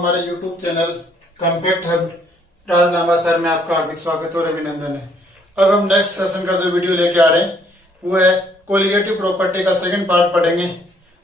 हमारे YouTube channel Compact Hub Rajnama sir में आपका हार्दिक स्वागत और अभिनंदन है। अब हम नेक्स्ट सेशन का जो वीडियो लेके आ रहे हैं वो है कोलिगेटिव प्रॉपर्टी का सेकंड पार्ट पढ़ेंगे।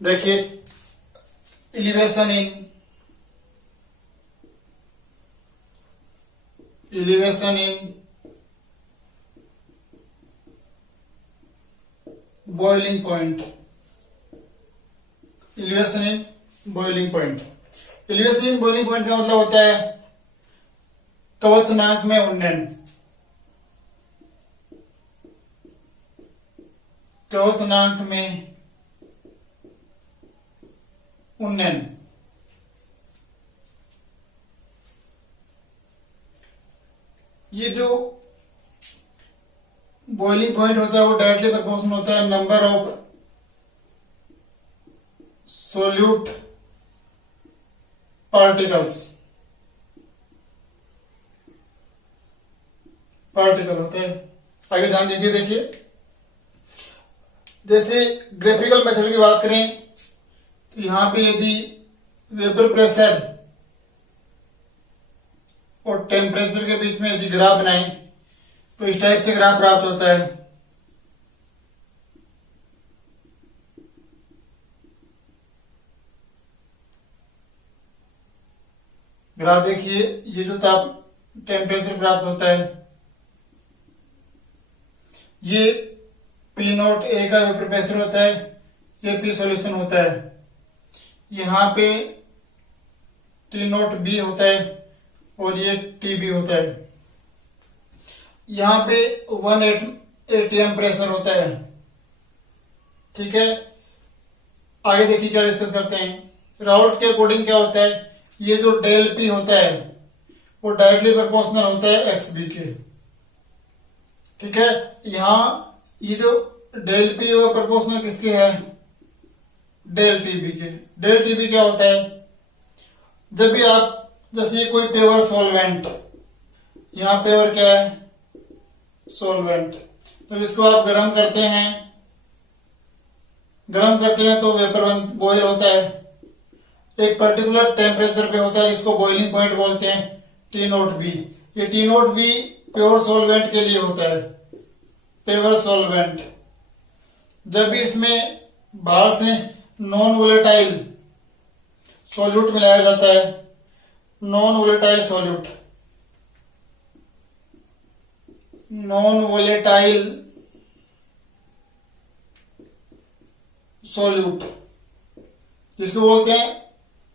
देखिए, elevation in boiling point. Elevation in boiling point का मतलब होता है क्वथनांक में उन्नयन। क्वथनांक में उन्नयन। ये जो बॉइलिंग पॉइंट होता है वो डायरेक्टली प्रोपोर्शनल होता है नंबर ऑफ सोल्यूट पार्टिकल होते हैं। आगे ध्यान दीजिए। देखिए, जैसे ग्राफिकल मेथड की बात करें तो यहां पे यदि वेपर प्रेशर और टेम्परेचर के बीच में यदि ग्राफ बनाएं तो इस टाइप से ग्राफ प्राप्त होता है। ग्राफ देखिए, ये जो ताप टेम्परेचर प्राप्त होता है ये P नोट ए का वेपर प्रेशर होता है, ये P सॉल्यूशन होता है। यहां पे T नोट बी होता है और ये TB होता है। यहां पे 1 atm प्रेशर होता है। ठीक है, आगे देखिए क्या डिस्कस करते हैं। राउट के अकॉर्डिंग क्या होता है, ये जो डेल पी होता है वो डायरेक्टली प्रोपोर्शनल होता है XB के। ठीक है, यहां ये जो डेल पी वो प्रोपोर्शनल किसके है, डेल टीबी के। डेल टीबी क्या होता है, जब भी आप जैसे कोई पेवर सॉल्वेंट, यहां पेवर क्या है, सॉल्वेंट, तो इसको आप गर्म करते हैं तो वेपर बॉयल होता है। एक पर्टिकुलर टेम्परेचर पे होता है, इसको बॉइलिंग पॉइंट बोलते हैं, T नोट बी। ये T naught B pure solvent के लिए होता है, पेवर सॉल्वेंट। जब भी इसमें बाहर से नॉन वोलेटाइल सॉल्यूट मिलाया जाता है, नॉन वोलेटाइल सॉल्यूट जिसको बोलते हैं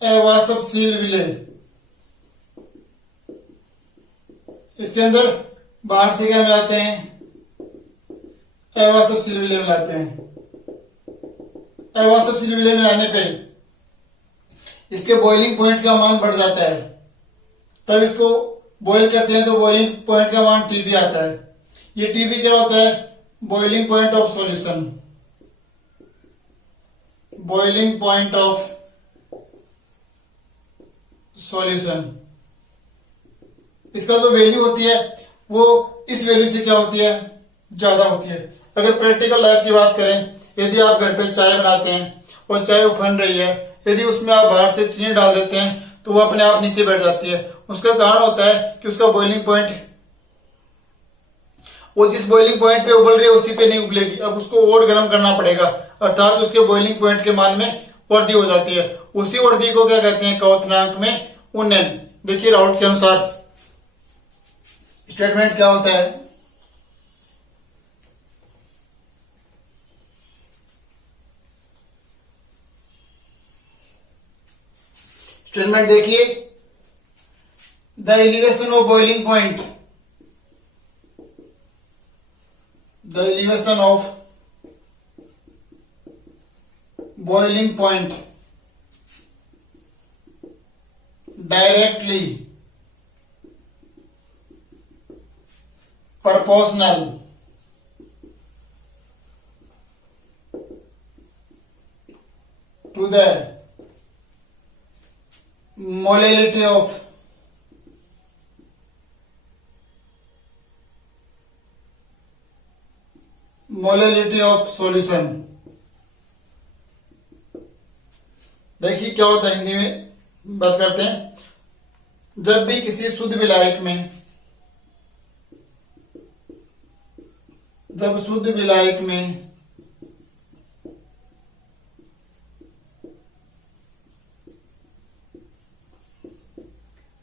अवाष्पशील विलेय। इसके अंदर बाहर से क्या मिलाते हैं, अवाष्पशील विलेय मिलाते हैं। अवाष्पशील विलेय मिलाने पे इसके बॉइलिंग पॉइंट का मान बढ़ जाता है, तब इसको बॉईल करते हैं तो बॉइलिंग पॉइंट का मान TB आता है। ये TB क्या होता है, boiling point of solution. Boiling point of solution, इसका जो वैल्यू होती है वो इस वैल्यू से क्या होती है, ज्यादा होती है। अगर प्रैक्टिकल लाइफ की बात करें, यदि आप घर पे चाय बनाते हैं और चाय उफन रही है, यदि उसमें आप बाहर से चीनी डाल देते हैं तो वो अपने आप नीचे बैठ जाती है। उसका कारण होता है कि उसका बॉइलिंग पॉइंट, वो जिस बॉइलिंग पॉइंट पे उबल रही है उसी पे नहीं उबलेगी, अब उसको और गर्म करना पड़ेगा, अर्थात उसके बॉइलिंग पॉइंट के मान में वृद्धि हो जाती है। उसी वृद्धि को क्या कहते हैं, क्वथनांक में उन्नयन। देखिए, राउट के अनुसार स्टेटमेंट क्या होता है, स्टेटमेंट देखिए, the elevation of boiling point, the elevation of boiling point directly proportional to the molality of solution. देखिए क्या होता है, हिंदी में बात करते हैं। जब भी किसी शुद्ध विलायक में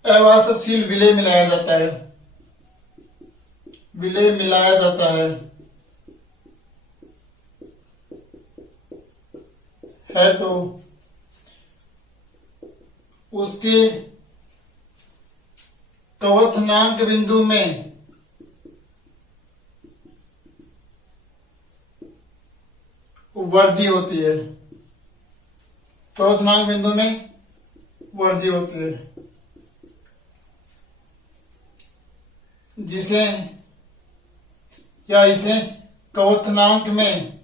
अवाष्पशील विलेय मिलाया जाता है तो उसके क्वथनांक बिंदु में वृद्धि होती है। क्वथनांक बिंदु में वृद्धि होती है, जिसे या इसे क्वथनांक में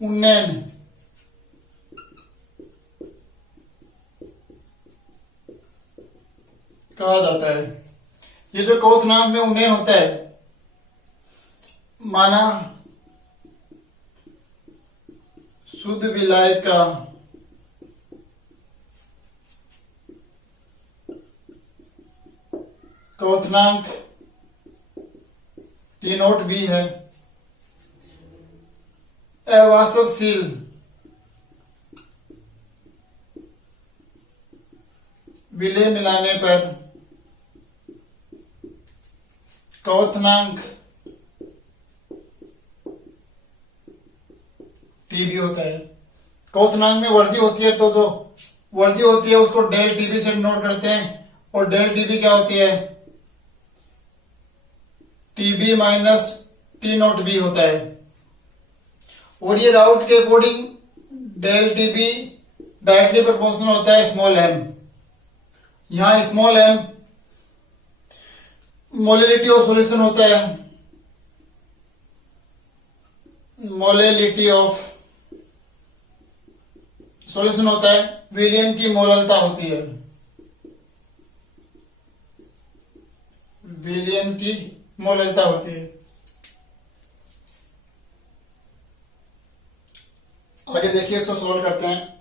उन्नयन कहा जाता है। ये जो क्वथनांक में उन्नयन होता है, माना शुद्ध विलायक का क्वथनांक T0 भी है, अवाष्पशील विलेय मिलाने पर क्वथनांक T भी होता है। क्वथनांक में वृद्धि होती है तो जो वृद्धि होती है उसको डेल टीबी से नोट करते हैं, और डेल टीबी क्या होती है? टीबी माइनस T0 भी होता है। और ये राउट के according del TB directly proportional होता है स्मॉल एम। यहां small M molality of solution होता है, मोलिलिटी ऑफ सॉल्यूशन होता है, विलयन की मोललता होती है, विलयन की मोललता होती है। आगे देखिए, इसको सोल्व करते हैं।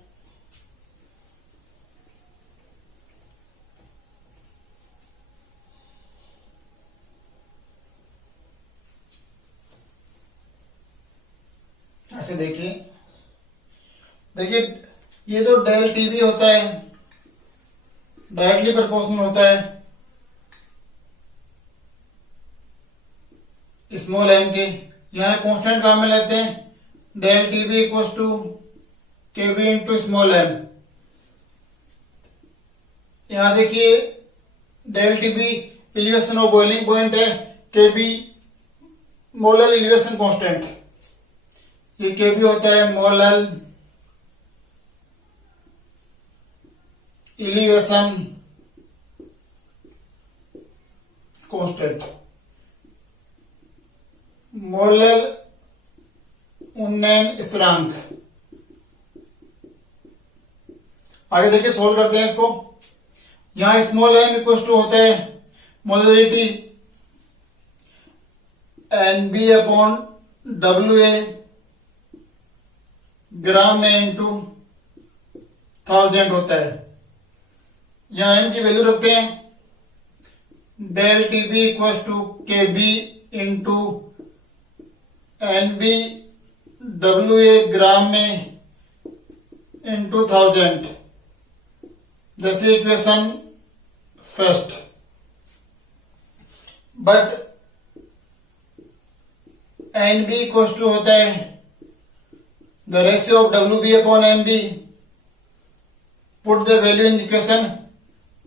ऐसे देखिए ये जो डेल टीबी होता है डायरेक्टली प्रोपोर्शनल होता है स्मॉल एम के। यहां कांस्टेंट काम में लेते हैं, del TB equal to KB into small M. यहां देखिए del TB elevation of boiling point है, केबी मोलल एलिवेशन कांस्टेंट, ये केबी होता है मोलल एलिवेशन कांस्टेंट, मोलल उन्नयन स्थिरांक। आगे देखिए, सोल्व करते हैं इसको। यहां स्मॉल एम इक्वल टू होता है molarity NB upon WA gram में इंटू 1000 होता है। यहां एम की वैल्यू रखते हैं, del TB equal to KB into NB WA gram में इंटू 1000, जैसे equation first. But NB equal to होता है the ratio of WB upon MB। Put the value in equation,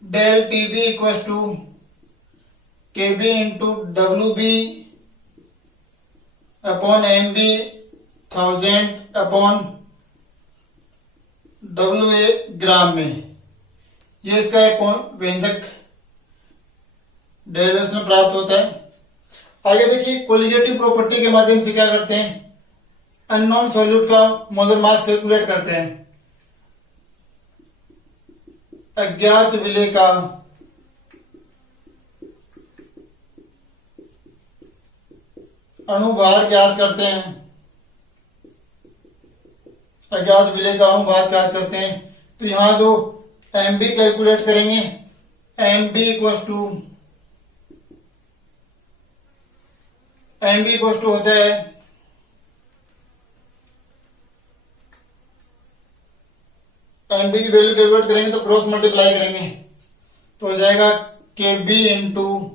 del TB equal to KB into WB upon MB 1000 upon WA gram में। ये इसका एक व्यंजक derivation प्राप्त होता है। आगे देखिए, कोलिगेटिव प्रॉपर्टी के माध्यम से क्या करते हैं, अननोन सॉल्यूट का मोलर मास कैलकुलेट करते हैं। अज्ञात विलेय का अणुभार ज्ञात करते हैं, अज्ञात विलेय का अणुभार ज्ञात करते हैं, तो यहां जो एम बी कैलकुलेट करेंगे, एम बी इक्वल टू होता है एम बी की वैल्यू कैलकुलेट करेंगे तो क्रॉस मल्टीप्लाई करेंगे तो हो जाएगा के बी इंटू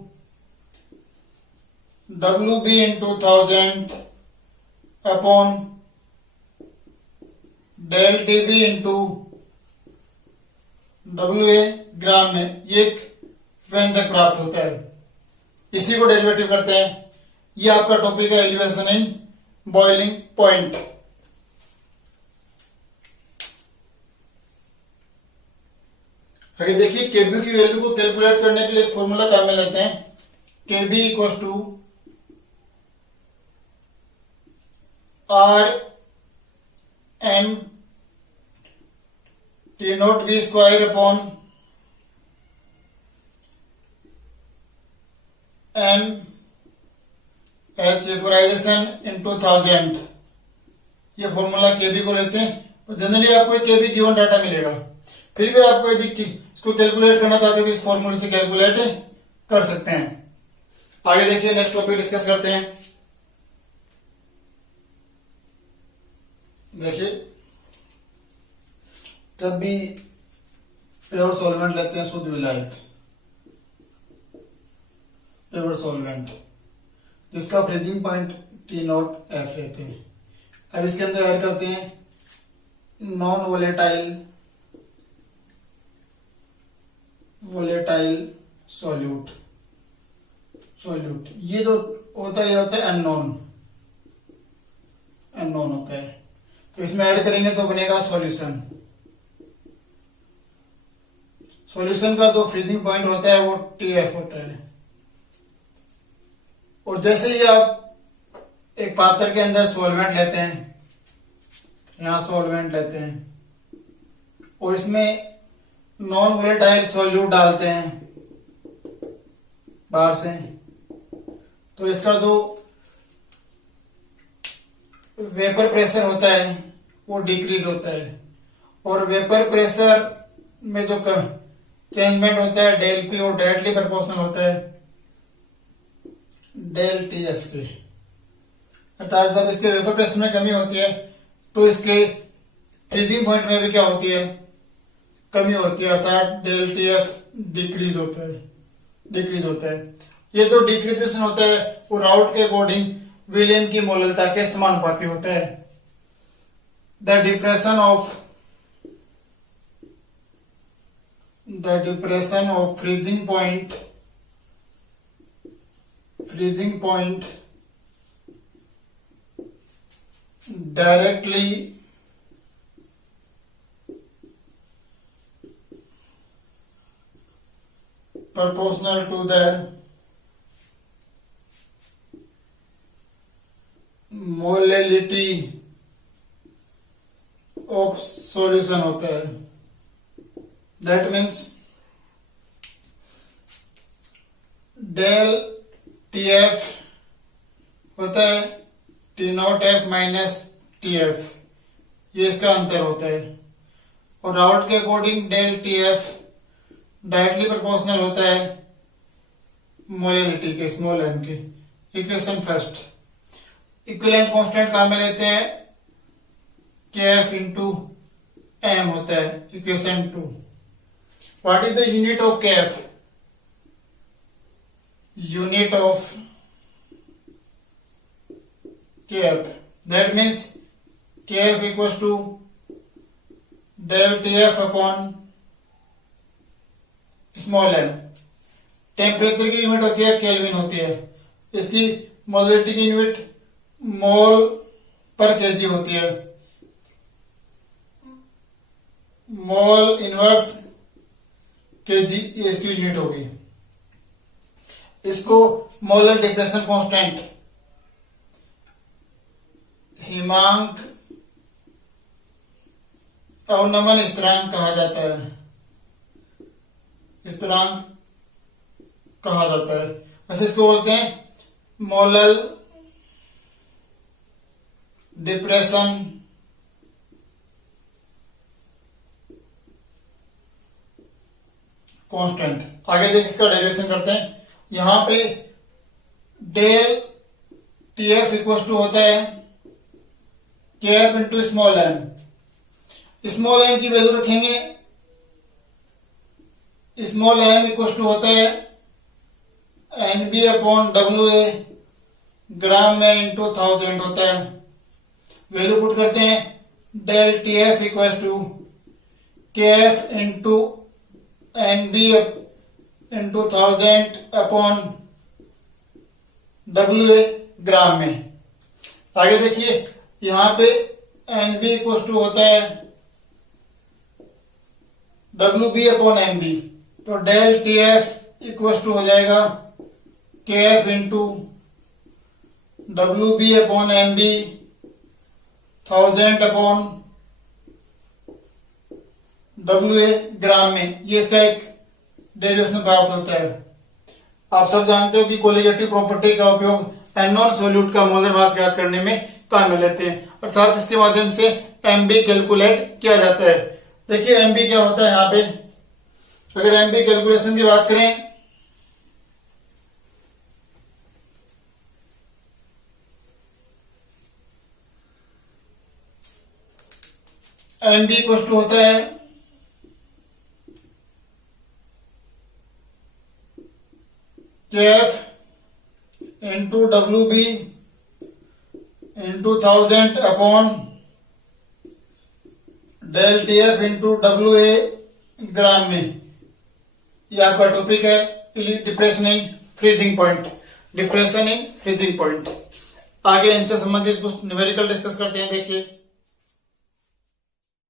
डब्ल्यू b into 1000 upon del t b into डब्ल्यू ए ग्राम में। ये एक व्यंजक प्राप्त होता है, इसी को डेरिवेटिव करते हैं। ये आपका टॉपिक है एलिवेशन इन बॉइलिंग पॉइंट। आगे देखिए, केबी की वैल्यू को कैलकुलेट करने के लिए एक फॉर्मूला काम में लेते हैं। K b equal to r m t nought b square upon m h vaporization into 1000। ये फॉर्मूला केबी को लेते हैं और जनरली आपको केबी गिवन डाटा मिलेगा। फिर भी आपको यदि इसको कैलकुलेट करना चाहते हैं तो इस फॉर्मूले से कैलकुलेट कर सकते हैं। आगे देखिए, नेक्स्ट टॉपिक डिस्कस करते हैं। देखिए, जब भी प्योर सॉल्वेंट लेते हैं, शुद्ध विलायक प्योर सॉल्वेंट, जिसका freezing point T naught F लेते हैं। अब इसके अंदर ऐड करते हैं नॉन वोलेटाइल सॉल्यूट। ये जो होता है, ये होता है अननोन होता है। तो इसमें ऐड करेंगे तो बनेगा सॉल्यूशन। सॉल्यूशन का जो फ्रीजिंग पॉइंट होता है वो टीएफ होता है। और जैसे ही आप एक पात्र के अंदर सॉल्वेंट लेते हैं, यहां सॉल्वेंट लेते हैं और इसमें नॉन वोलेटाइल सॉल्यूट डालते हैं बाहर से, तो इसका जो वेपर प्रेशर होता है वो डिक्रीज होता है। और वेपर प्रेशर में जो चेंजमेंट होता है डेल पी, और डायरेक्टली प्रोपोर्शनल होता है डेल टी एफ के। अर्थात जब इसके वेपर प्रेशर में कमी होती है तो इसके फ्रीजिंग पॉइंट में भी क्या होती है, कमी होती है, अर्थात डेल टी एफ डिक्रीज होता है। ये जो डिक्रीजेशन होता है वो राउट के अकॉर्डिंग विलियन की मोललता के समानुपाती होता है। The depression of freezing point directly proportional to the molality of solution होता है। That means del TF होता है T naught F minus T F, ये इसका अंतर होता है। और राउट के according del T F directly proportional होता है मोलैलिटी के, स्मॉल एम के। इक्वेशन फर्स्ट, इक्विवेलेंट कांस्टेंट काम में लेते हैं के एफ इंटू एम होता है। Equation two, what is the unit of k f? Unit of KF, that means KF equals to del TF upon small m। Temperature की unit होती है केल्विन होती है, इसकी मोलैलिटी की यूनिट मोल पर केजी होती है। मोल इनवर्स केजी ये इसकी यूनिट होगी। इसको मोलर डिप्रेशन कांस्टेंट, हिमांक अवनमन स्थिरांक कहा जाता है। वैसे इसको बोलते हैं मोलल डिप्रेशन कांस्टेंट। आगे देखिए इसका डेरिवेशन करते हैं। यहां पे डेल टीएफ इक्वल टू होता है k f into small m. Small m की वैल्यू रखेंगे, स्मॉल एम इक्वल टू होता है एनबी अपॉन डब्ल्यू ए, ग्राम में इंटू 1000 होता है। वैल्यू पुट करते हैं, del T f equal to k f into n b into 1000 upon डब्ल्यू ए, ग्राम में। आगे देखिए यहां पे एनबी इक्वल टू होता है डब्ल्यू बी अपॉन एनबी, तो del T f equal to हो जाएगा के एफ इंटू डब्ल्यू b upon m b 1000 upon डब्ल्यू ए, ग्राम में। ये इसका एक डेरिवेशन प्राप्त होता है। आप सब जानते हो कि कोलिगेटिव प्रॉपर्टी का उपयोग अननोन सॉल्यूट का मोलर मास ज्ञात करने में काम में लेते हैं, अर्थात इसके माध्यम से एमबी कैलकुलेट किया जाता है। देखिए एमबी क्या होता है। यहां पे अगर एमबी कैलकुलेशन की बात करें, एमबी इक्वल टू होता है के एफ इंटू डब्ल्यू b into 1000 upon del T f into डब्ल्यू ए, ग्राम में। यह आपका टॉपिक है depression in freezing point, depression in freezing point. आगे इनसे संबंधित कुछ न्यूमेरिकल डिस्कस करते हैं। देखिए